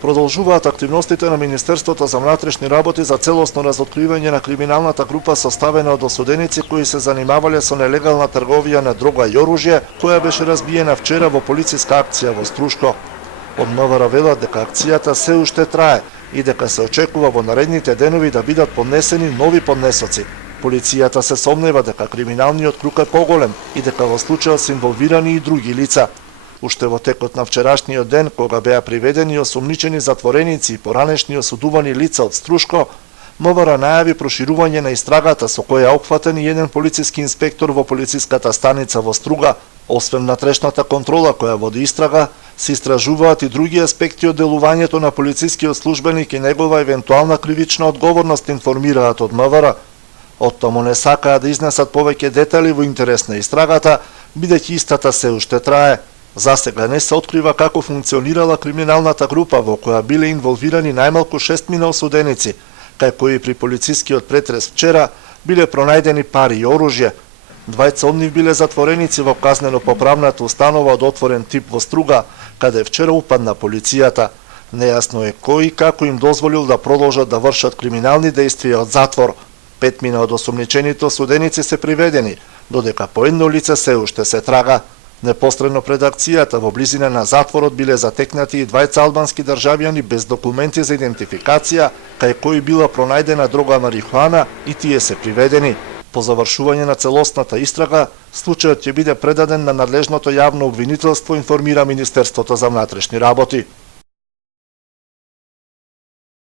Продолжуваат активностите на Министерството за внатрешни работи за целосно разоткривање на криминалната група составена од осуденици кои се занимавале со нелегална трговија на дрога и оружје, која беше разбиена вчера во полициска акција во Струшко. Од МВР велат дека акцијата се уште трае и дека се очекува во наредните денови да бидат поднесени нови поднесоци. Полицијата се сомнева дека криминалниот круг е поголем и дека во случајот се инволвирани и други лица. Уште во текот на вчерашниот ден, кога беа приведени осумничени затвореници и поранешни осудувани лица од Струшко, МВР најави проширување на истрагата со која е опфатен и еден полициски инспектор во полициската станица во Струга. Освен натрешната контрола која води истрага, се истражуваат и други аспекти од делувањето на полицискиот службеник и негова евентуална кривична одговорност, информираат од МВР. Од тому не сакаат да изнесат повеќе детали во интерес на истрагата, бидејќи истата се уште трае. Засега не се открива како функционирала криминалната група во која биле инволвирани најмалку 6 осуденици, кај кои при полицискиот претрес вчера биле пронајдени пари и оружје. Двајца од нив биле затвореници во казнено-поправната установа од отворен тип во Струга, каде вчера упадна полицијата. Нејасно е кој и како им дозволил да продолжат да вршат криминални дејствија од затвор. 5 од осумничените осуденици се приведени, додека по едно лице се уште се трага. Непосредно пред акцијата во близина на затворот биле затекнати и двајца албански државјани без документи за идентификација, кај кои била пронајдена дрога марихуана и тие се приведени. По завршување на целосната истрага, случајот ќе биде предаден на надлежното јавно обвинителство, информира Министерството за внатрешни работи.